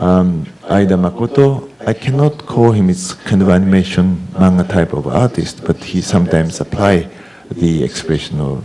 Aida Makoto, I cannot call him it's kind of animation manga type of artist, but he sometimes apply the expression of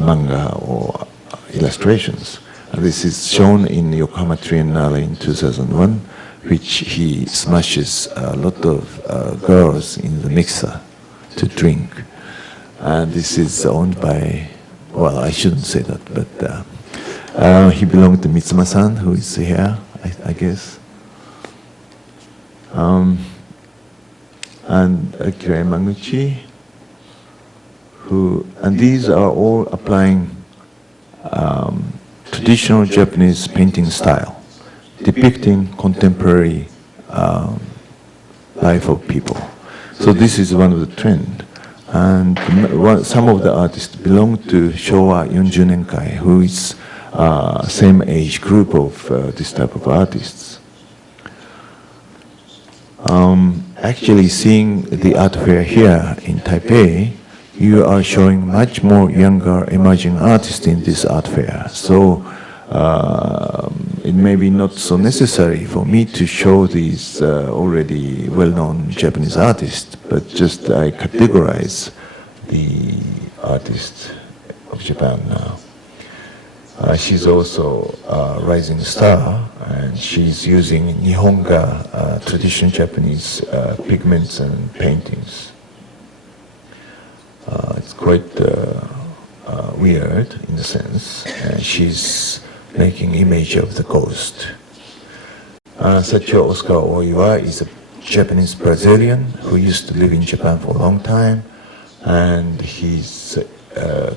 manga or illustrations. This is shown in Yokohama Triennale in 2001, which he smashes a lot of girls in the mixer to drink. And this is owned by, well, I shouldn't say that, but he belonged to Mitsuma-san, who is here, I guess. And Akira Yamaguchi, and these are all applying traditional Japanese painting style, depicting contemporary life of people. So this is one of the trend. And some of the artists belong to Showa 40 Nenkai, who is same age group of this type of artists. Actually, seeing the art fair here in Taipei, you are showing much more younger emerging artists in this art fair. So it may be not so necessary for me to show these already well-known Japanese artists, but just I categorize the artists of Japan now. She's also a rising star, and she's using Nihonga traditional Japanese pigments and paintings. It's quite weird in a sense. She's making image of the ghost. Sachio Oscar Oiwa is a Japanese Brazilian who used to live in Japan for a long time, and he's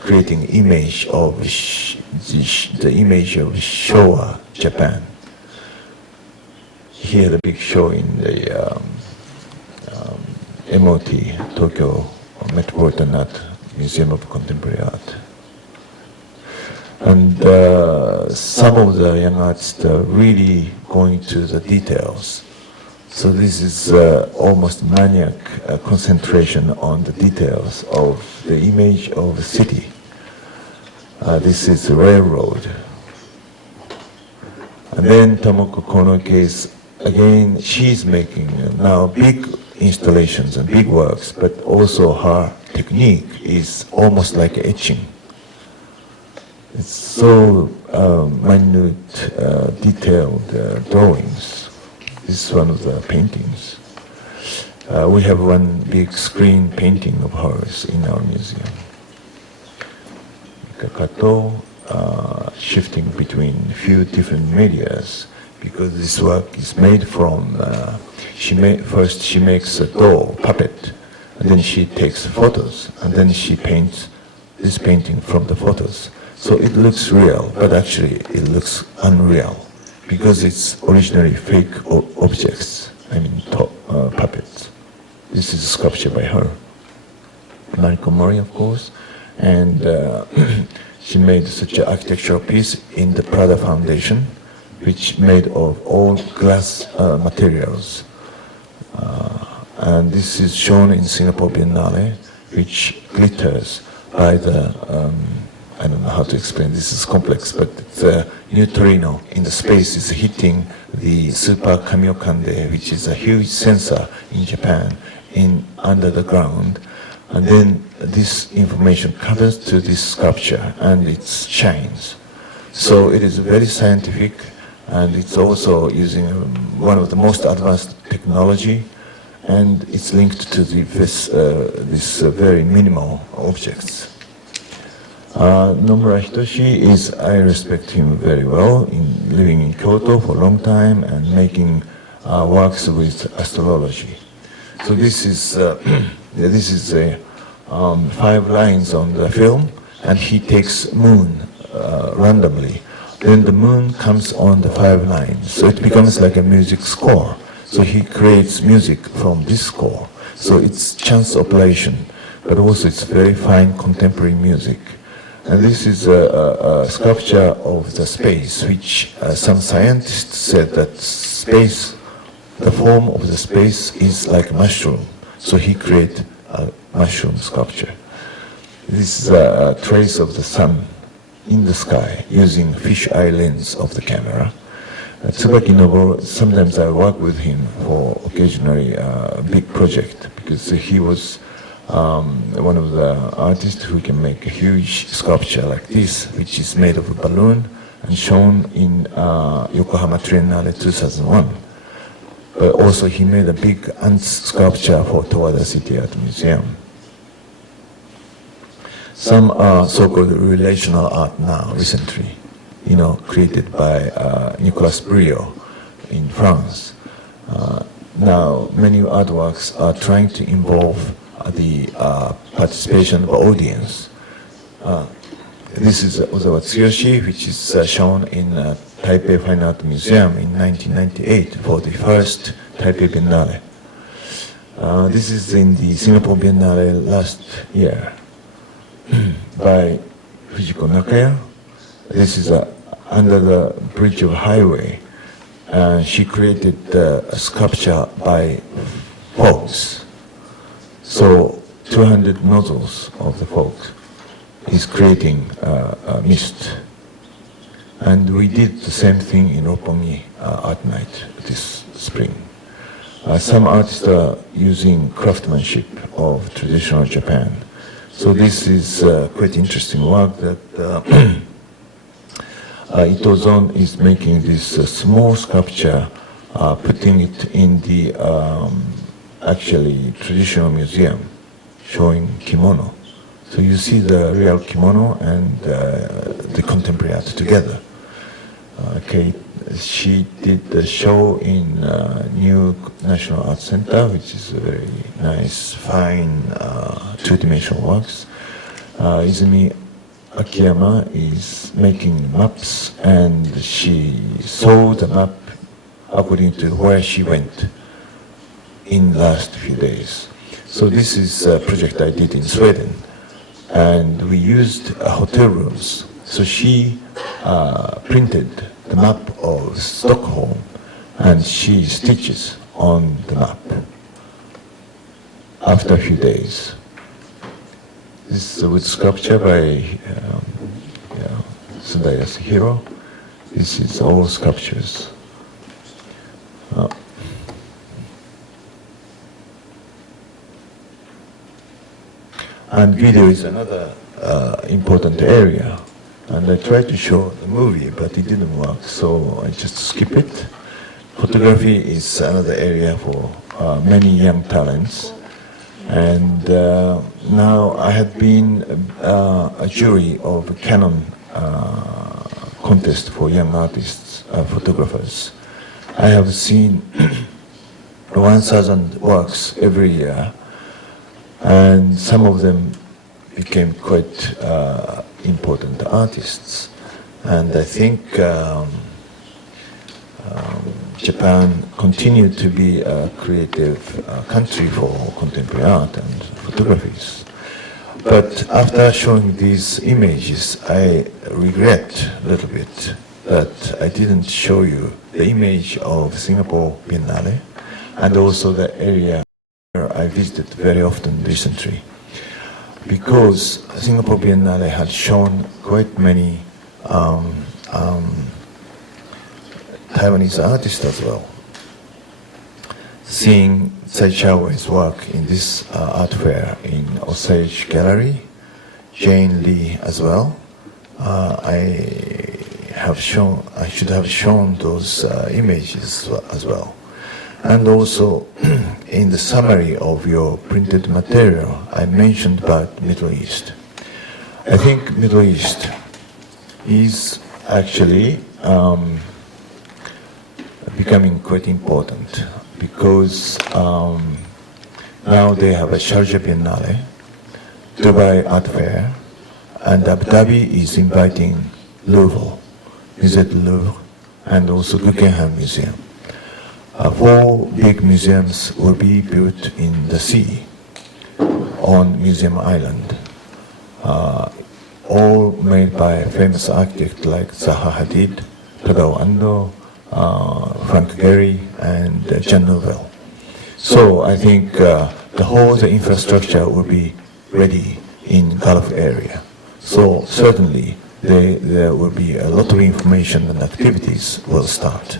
creating image of the image of Showa Japan. He had a big show in the MOT, Tokyo Metropolitan Art Museum of Contemporary Art. And some of the young artists are really going to the details. So this is almost maniac concentration on the details of the image of the city. This is the railroad. And then Tomoko Konoke is, again, she's making now big installations and big works, but also her technique is almost like etching. It's so minute, detailed drawings. This is one of the paintings. We have one big screen painting of hers in our museum. Kato, shifting between a few different medias, because this work is made from, first she makes a doll, puppet, and then she takes photos, and then she paints this painting from the photos. So it looks real, but actually it looks unreal, because it's originally fake objects, I mean puppets. This is a sculpture by her. Mariko Mori, of course, and she made such an architectural piece in the Prada Foundation, which made of all glass materials. And this is shown in Singapore Biennale, which glitters by the, I don't know how to explain, this is complex, but the neutrino in the space is hitting the Super Kamiokande, which is a huge sensor in Japan, under the ground. And then this information comes to this sculpture and it shines. So it is very scientific, and it's also using one of the most advanced technology, and it's linked to this very minimal objects. Nomura Hitoshi I respect him very well, living in Kyoto for a long time and making works with astrology. So this is a 5 lines on the film, and he takes moon randomly. Then the moon comes on the 5 lines, so it becomes like a music score. So he creates music from this score. So it's chance operation, but also it's very fine contemporary music. And this is a sculpture of the space, which some scientists said that space, the form of the space is like a mushroom. So he created a mushroom sculpture. This is a trace of the sun in the sky using fisheye lens of the camera. Tsubaki Nobu, sometimes I work with him for occasionally a big project because he was one of the artists who can make a huge sculpture like this, which is made of a balloon and shown in Yokohama Triennale 2001. But also he made a big ant sculpture for Towada City Art Museum. Some are so-called relational art now, recently, created by Nicolas Brio in France. Now, many artworks are trying to involve the participation of audience. This is Ozawa Tsuyoshi, which is shown in Taipei Fine Art Museum in 1998 for the first Taipei Biennale. This is in the Singapore Biennale last year by Fujiko Nakaya. This is under the bridge of highway. She created a sculpture by fogs. So 200 nozzles of the fog is creating a mist. And we did the same thing in Roppongi Art Night this spring. Some artists are using craftsmanship of traditional Japan. So this is quite interesting work that Ito-zon is making this small sculpture, putting it in the actually traditional museum, showing kimono. So you see the real kimono and the contemporary art together. Okay, she did the show in New National Art Center, which is a very nice, fine two-dimensional works. Izumi Akiyama is making maps, and she saw the map according to where she went in last few days. So this is a project I did in Sweden, and we used hotel rooms. So she printed the map of Stockholm, and she stitches on the map after a few days. This is a wood sculpture by Sundai Yasuhiro. This is all sculptures. And video is another important area. And I tried to show the movie, but it didn't work, so I just skip it. Photography is another area for many young talents. And now I have been a jury of a Canon contest for young artists, photographers. I have seen 1,000 works every year, and some of them became quite important artists. And I think Japan continued to be a creative country for contemporary art and photographies. But after showing these images, I regret a little bit that I didn't show you the image of Singapore Biennale and also the area where I visited very often recently. Because Singapore Biennale had shown quite many Taiwanese artists as well. Seeing Tsai Chao-wei's work in this art fair in Osage Gallery, Jane Lee as well, I should have shown those images as well. And also, in the summary of your printed material, I mentioned about Middle East. I think Middle East is actually becoming quite important because now they have a Sharjah Biennale, Dubai Art Fair, and Abu Dhabi is inviting Louvre, Musée du Louvre, and also Guggenheim Museum. 4 big museums will be built in the sea on Museum Island, all made by famous architects like Zaha Hadid, Tadao Ando, Frank Gehry, and Jean Nouvel. So I think the whole infrastructure will be ready in Gulf area. So certainly there will be a lot of information and activities will start.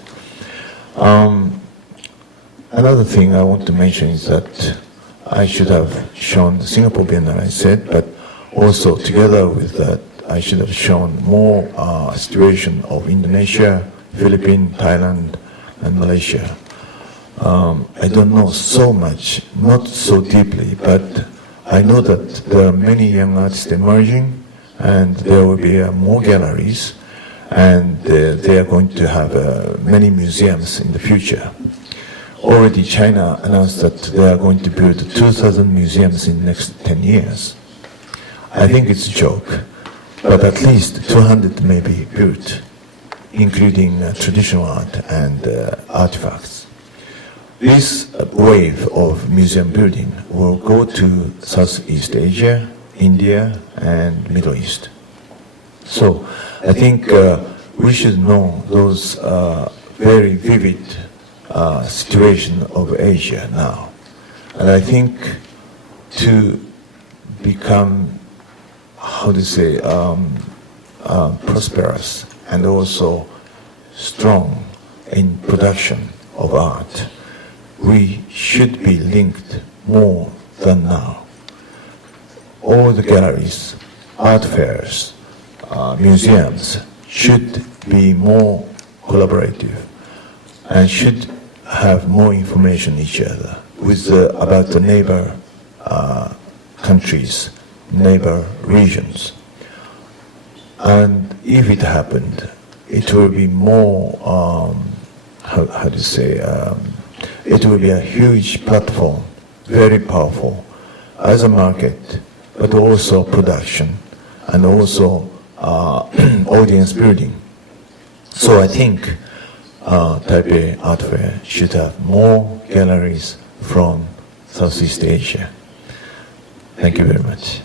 Another thing I want to mention is that I should have shown the Singapore Biennale, I said, but also together with that, I should have shown more situation of Indonesia, Philippines, Thailand, and Malaysia. I don't know so much, not so deeply, but I know that there are many young artists emerging, and there will be more galleries, and they are going to have many museums in the future. Already China announced that they are going to build 2,000 museums in the next 10 years. I think it's a joke, but at least 200 may be built, including traditional art and artifacts. This wave of museum building will go to Southeast Asia, India, and Middle East. So I think we should know those very vivid situation of Asia now. And I think to become, how to say, prosperous and also strong in production of art, we should be linked more than now. All the galleries, art fairs, museums should be more collaborative and should have more information each other with about the neighbor countries, neighbor regions. And if it happened, it will be more, how to say, it will be a huge platform, very powerful, as a market, but also production, and also audience building. So I think Taipei Art Fair should have more galleries from Southeast Asia. Thank you very much.